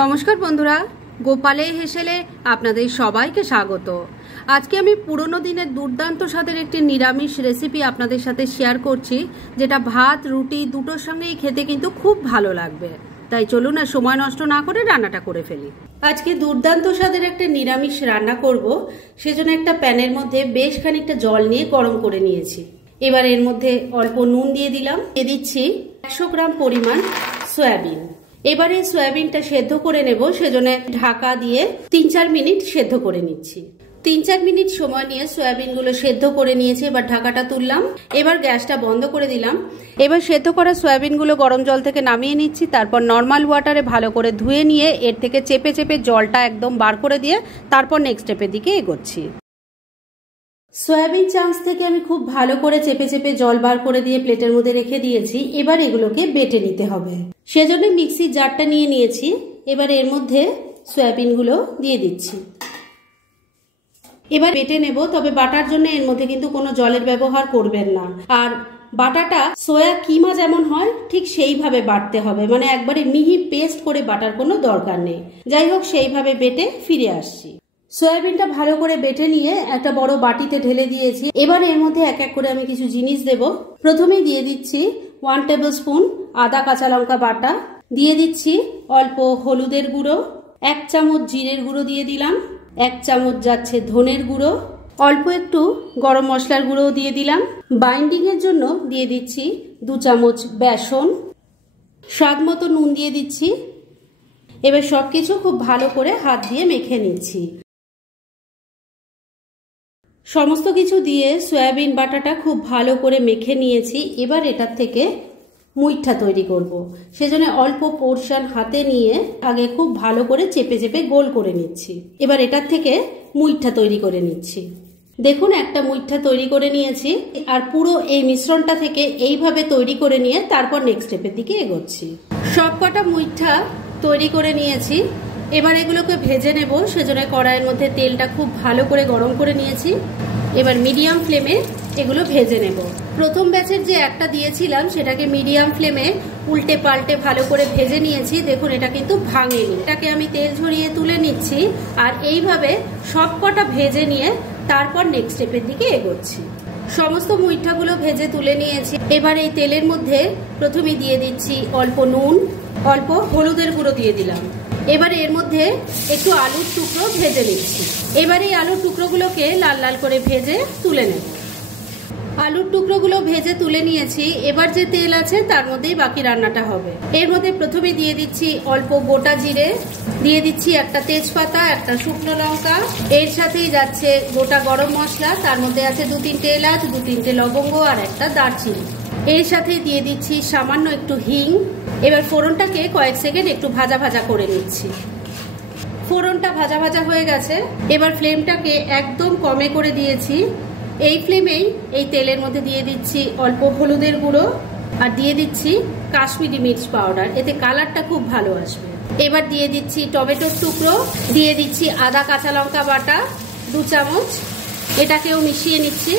নমস্কার বন্ধুরা, গোপালে হেসেলে আপনাদের সবাইকে স্বাগত। আজকে আমি পুরনো দিনের দুর্দান্ত স্বাদের একটি নিরামিষ রেসিপি আপনাদের সাথে শেয়ার করছি, যেটা ভাত রুটি দুটোর সঙ্গেই খেতে কিন্তু খুব ভালো লাগবে। তাই চলুন আর সময় নষ্ট না করে রান্নাটা করে ফেলি। আজকে দুর্দান্ত স্বাদের একটা নিরামিষ রান্না করব, সেজন্য একটা প্যানের মধ্যে বেশ খানিকটা জল নিয়ে গরম করে নিয়েছি। এবার এর মধ্যে অল্প নুন দিয়ে দিলাম, দিয়ে দিচ্ছি 100 গ্রাম পরিমাণ সয়াবিন। এবারে সয়াবিনটা সেদ্ধ করে নেব, সেজন্য ঢাকা দিয়ে 3-4 মিনিট সেদ্ধ করে নিচ্ছি। 3-4 মিনিট সময় নিয়ে সয়াবিনগুলো সেদ্ধ করে নিয়েছি। এবার ঢাকাটা তুললাম, এবার গ্যাসটা বন্ধ করে দিলাম। এবার সেদ্ধ করা সয়াবিনগুলো গরম জল থেকে নামিয়ে নিচ্ছি। তারপর নর্মাল ওয়াটারে ভালো করে ধুয়ে নিয়ে এর থেকে চেপে চেপে জলটা একদম বার করে দিয়ে তারপর নেক্সট স্টেপের দিকে এগোচ্ছি। সয়াবিন চাংস থেকে আমি খুব ভালো করে চেপে চেপে জল বার করে দিয়ে প্লেটের মধ্যে রেখে দিয়েছি। এবার এগুলোকে বেটে নিতে হবে, সেজন্য মিক্সির জারটা নিয়ে নিয়েছি। এবার এর মধ্যে সয়াবিনগুলো দিয়ে দিচ্ছি। এবার বেটে নেব, তবে বাটার জন্য এর মধ্যে কিন্তু কোনো জলের ব্যবহার করবেন না। আর বাটাটা সোয়া কিমা যেমন হয় ঠিক সেইভাবে বাটতে হবে, মানে একবারে মিহি পেস্ট করে বাটার কোনো দরকার নেই। যাই হোক, সেইভাবে বেটে ফিরে আসছি। সয়াবিনটা ভালো করে বেটে নিয়ে একটা বড় বাটিতে ঢেলে দিয়েছি। এবার এর মধ্যে এক এক করে আমি কিছু জিনিস দেব। প্রথমেই দিয়ে দিচ্ছি 1 টেবিল স্পুন আদা কাঁচা লঙ্কা বাটা, দিয়ে দিচ্ছি অল্প হলুদের গুঁড়ো, 1 চামচ জিরের গুঁড়ো দিয়ে দিলাম, 1 চামচ যাচ্ছে ধনের গুঁড়ো, অল্প একটু গরম মশলার গুঁড়ো দিয়ে দিলাম। বাইন্ডিং এর জন্য দিয়ে দিচ্ছি 2 চামচ বেসন, স্বাদ মতো নুন দিয়ে দিচ্ছি। এবার সবকিছু খুব ভালো করে হাত দিয়ে মেখে নিচ্ছি। সমস্ত কিছু দিয়ে সয়াবিন বাটাটা খুব ভালো করে মেখে নিয়েছি। এবার এটার থেকে মুইঠা তৈরি করব, সেজন্য অল্প পোর্শন হাতে নিয়ে আগে খুব ভালো করে চেপে চেপে গোল করে নিচ্ছি। এবার এটার থেকে মুইঠা তৈরি করে নিচ্ছি। দেখুন, একটা মুইঠা তৈরি করে নিয়েছি। আর পুরো এই মিশ্রণটা থেকে এইভাবে তৈরি করে নিয়ে তারপর নেক্সট স্টেপের দিকে এগোচ্ছি। সবকটা মুইঠা তৈরি করে নিয়েছি। এবার এগুলোকে ভেজে নেব, সেজন্য কড়াইয়ের মধ্যে তেলটা খুব ভালো করে গরম করে নিয়েছি। এবার মিডিয়াম ফ্লেমে এগুলো ভেজে নেব। প্রথম ব্যাচের যে একটা দিয়েছিলাম সেটাকে মিডিয়াম ফ্লেমে উল্টে পাল্টে ভালো করে ভেজে নিয়েছি। দেখুন, এটা কিন্তু ভাঙেনি। এটাকে আমি তেল ঝরিয়ে তুলে নিচ্ছি। আর এইভাবে সবকটা ভেজে নিয়ে তারপর নেক্সট স্টেপের দিকে এগোচ্ছি। সমস্ত মুইঠাগুলো ভেজে তুলে নিয়েছি। এবার এই তেলের মধ্যে প্রথমে দিয়ে দিচ্ছি অল্প নুন, অল্প হলুদের গুঁড়ো দিয়ে দিলাম। এবার এর মধ্যে একটু আলুর টুকরো ভেজে নিচ্ছি। এবার এই আলুর টুকরোগুলোকে লাল লাল করে ভেজে তুলে নেব। আলুর টুকরোগুলো ভেজে তুলে নিয়েছি। এবার যে তেল আছে তার মধ্যেই বাকি রান্নাটা হবে। এর মধ্যে প্রথমে দিয়ে দিচ্ছি অল্প গোটা জিরে, দিয়ে দিচ্ছি একটা তেজপাতা, একটা শুকনো লঙ্কা, এর সাথেই যাচ্ছে গোটা গরম মশলা, তার মধ্যে আছে 2-3টে এলাচ, 2-3টে লবঙ্গ আর একটা দারচিনি। এর সাথে দিয়ে দিচ্ছি সামান্য একটু হিং। এবার ফোড়নটাকে কয়েক সেকেন্ড একটু ভাজা ভাজা করে নিচ্ছি। ফোড়নটা ভাজা ভাজা হয়ে গেছে। এবার ফ্লেমটাকে একদম কমে করে দিয়েছি। এই ফ্লেমেই এই তেলের মধ্যে দিয়ে দিচ্ছি অল্প হলুদের গুঁড়ো আর দিয়ে দিচ্ছি কাশ্মীরি মির্চ পাউডার, এতে কালারটা খুব ভালো আসবে। এবার দিয়ে দিচ্ছি টমেটোর টুকরো, দিয়ে দিচ্ছি আদা কাঁচা লঙ্কা বাটা 2 চামচ, এটাকেও মিশিয়ে নিচ্ছি।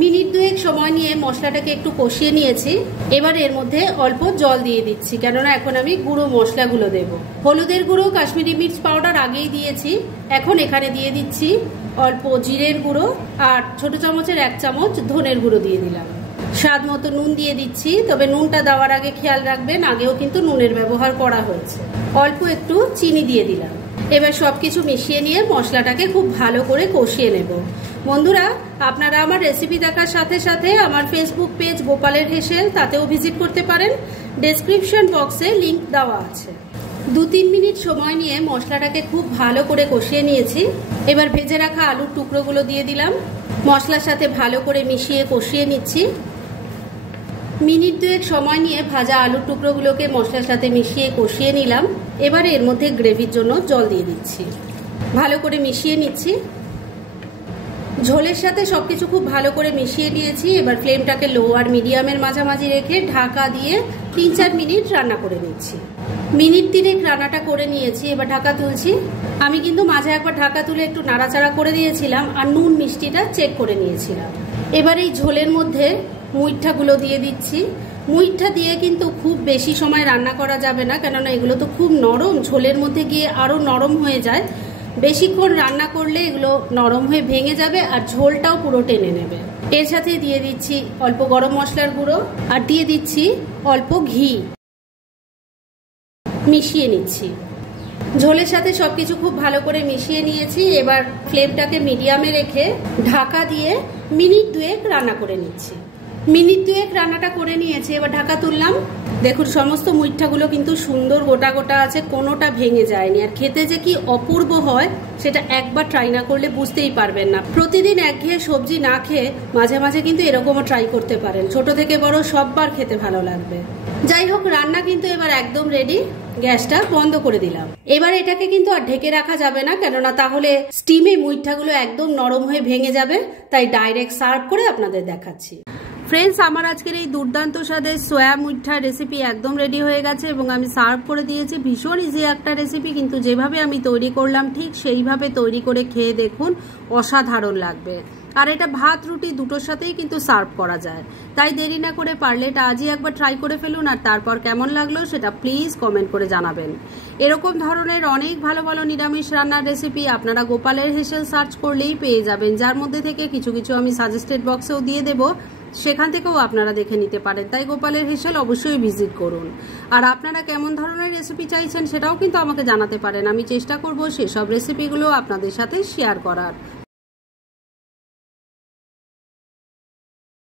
মিনিট 2 সময় নিয়ে মশলাটাকে একটু কষিয়ে নিয়েছি। এবার এর মধ্যে অল্প জল দিয়ে দিচ্ছি, কেননা এখন আমি গুঁড়ো মশলাগুলো দেব। হলুদের গুঁড়ো, কাশ্মীরি মির্চ পাউডার আগেই দিয়েছি। এখন এখানে দিয়ে দিচ্ছি অল্প জিরের গুঁড়ো আর ছোট চামচের 1 চামচ ধনের গুঁড়ো দিয়ে দিলাম। স্বাদ মতো নুন দিয়ে দিচ্ছি, তবে নুনটা দেওয়ার আগে খেয়াল রাখবেন, আগেও কিন্তু নুনের ব্যবহার করা হয়েছে। অল্প একটু চিনি দিয়ে দিলাম। এবার সবকিছু মিশিয়ে নিয়ে মশলাটাকে খুব ভালো করে কষিয়ে নেব। বন্ধুরা, আপনারা আমার রেসিপি দেখার সাথে সাথে আমার ফেসবুক পেজ গোপালের হেসেল, তাতেও ভিজিট করতে পারেন। ডেসক্রিপশন বক্সে লিংক দেওয়া আছে। 2-3 মিনিট সময় নিয়ে মশলাটাকে খুব ভালো করে কষিয়ে নিয়েছি। এবার ভেজে রাখা আলুর টুকরোগুলো দিয়ে দিলাম। মশলার সাথে ভালো করে মিশিয়ে কষিয়ে নিচ্ছি। মিনিট 2 সময় নিয়ে ভাজা আলুর টুকরোগুলোকে মশলার সাথে মিশিয়ে কষিয়ে নিলাম। এবার এর মধ্যে গ্রেভির জন্য জল দিয়ে দিচ্ছি। ভালো করে মিশিয়ে নিচ্ছি। ঝোলের সাথে সবকিছু খুব ভালো করে মিশিয়ে নিয়েছি। এবার ফ্লেমটাকে লো আর মিডিয়ামের মাঝামাঝি রেখে ঢাকা দিয়ে 3-4 মিনিট রান্না করে নিচ্ছি। মিনিট 3 রান্নাটা করে নিয়েছি। এবার ঢাকা তুলছি। আমি কিন্তু মাঝে একবার ঢাকা তুলে একটু নাড়াচাড়া করে দিয়েছিলাম আর নুন মিষ্টিটা চেক করে নিয়েছিলাম। এবার এই ঝোলের মধ্যে মুইঠাগুলো দিয়ে দিচ্ছি। মুইঠা দিয়ে কিন্তু খুব বেশি সময় রান্না করা যাবে না, কেননা এগুলো তো খুব নরম, ঝোলের মধ্যে গিয়ে আরো নরম হয়ে যায়। বেশিক্ষণ রান্না করলে এগুলো নরম হয়ে ভেঙে যাবে আর ঝোলটাও পুরো টেনে নেবে। এর সাথে দিয়ে দিচ্ছি অল্প গরম মশলার গুঁড়ো আর দিয়ে দিচ্ছি অল্প ঘি, মিশিয়ে নিচ্ছি। ঝোলের সাথে সবকিছু খুব ভালো করে মিশিয়ে নিয়েছি। এবার ফ্লেমটাকে মিডিয়ামে রেখে ঢাকা দিয়ে মিনিট 2 রান্না করে নিচ্ছি। মিনিট 2 রান্নাটা করে নিয়েছি, এবার ঢাকা তুললাম। দেখুন সমস্ত মুইঠাগুলো কিন্তু সুন্দর গোটা গোটা আছে, কোনোটা ভেঙে যায়নি। আর খেতে যে কি অপূর্ব হয় সেটা একবার ট্রাই না করলে বুঝতেই পারবেন না। প্রতিদিন একঘেয়ে সবজি না খেয়ে মাঝে মাঝে কিন্তু এরকমও ট্রাই করতে পারেন, ছোট থেকে বড় সববার খেতে ভালো লাগবে। যাই হোক, রান্না কিন্তু এবার একদম রেডি। গ্যাসটা বন্ধ করে দিলাম। এবার এটাকে কিন্তু আর ঢেকে রাখা যাবে না, কেননা তাহলে স্টিমে মুইঠাগুলো একদম নরম হয়ে ভেঙে যাবে। তাই ডাইরেক্ট সার্ভ করে আপনাদের দেখাচ্ছি। ফ্রেন্ডস, আমার আজকের এই দুর্দান্ত স্বাদের সোয়া মুইঠার রেসিপি একদম রেডি হয়ে গেছে এবং আমি সার্ভ করে দিয়েছি। ভীষণ ইজি একটা রেসিপি, কিন্তু যেভাবে আমি তৈরি করলাম ঠিক সেইভাবে তৈরি করে খেয়ে দেখুন, অসাধারণ লাগবে। আর এটা ভাত রুটি দুটোর সাথেই কিন্তু সার্ভ করা যায়। তাই দেরি না করে পারলে এটা আজই একবার ট্রাই করে ফেলুন, আর তারপর কেমন লাগলো সেটা প্লিজ কমেন্ট করে জানাবেন। এরকম ধরনের অনেক ভালো ভালো নিরামিষ রান্নার রেসিপি আপনারা গোপালের হেসেল সার্চ করলেই পেয়ে যাবেন, যার মধ্যে থেকে কিছু কিছু আমি সাজেস্টেড বক্সেও দিয়ে দেবো, সেখান থেকেও আপনারা দেখে নিতে পারেন। তাই গোপালের হেসেল অবশ্যই ভিজিট করুন। আর আপনারা কেমন ধরনের রেসিপি চাইছেন সেটাও কিন্তু আমাকে জানাতে পারেন। আমি চেষ্টা করব সেসব রেসিপিগুলো আপনাদের সাথে শেয়ার করার।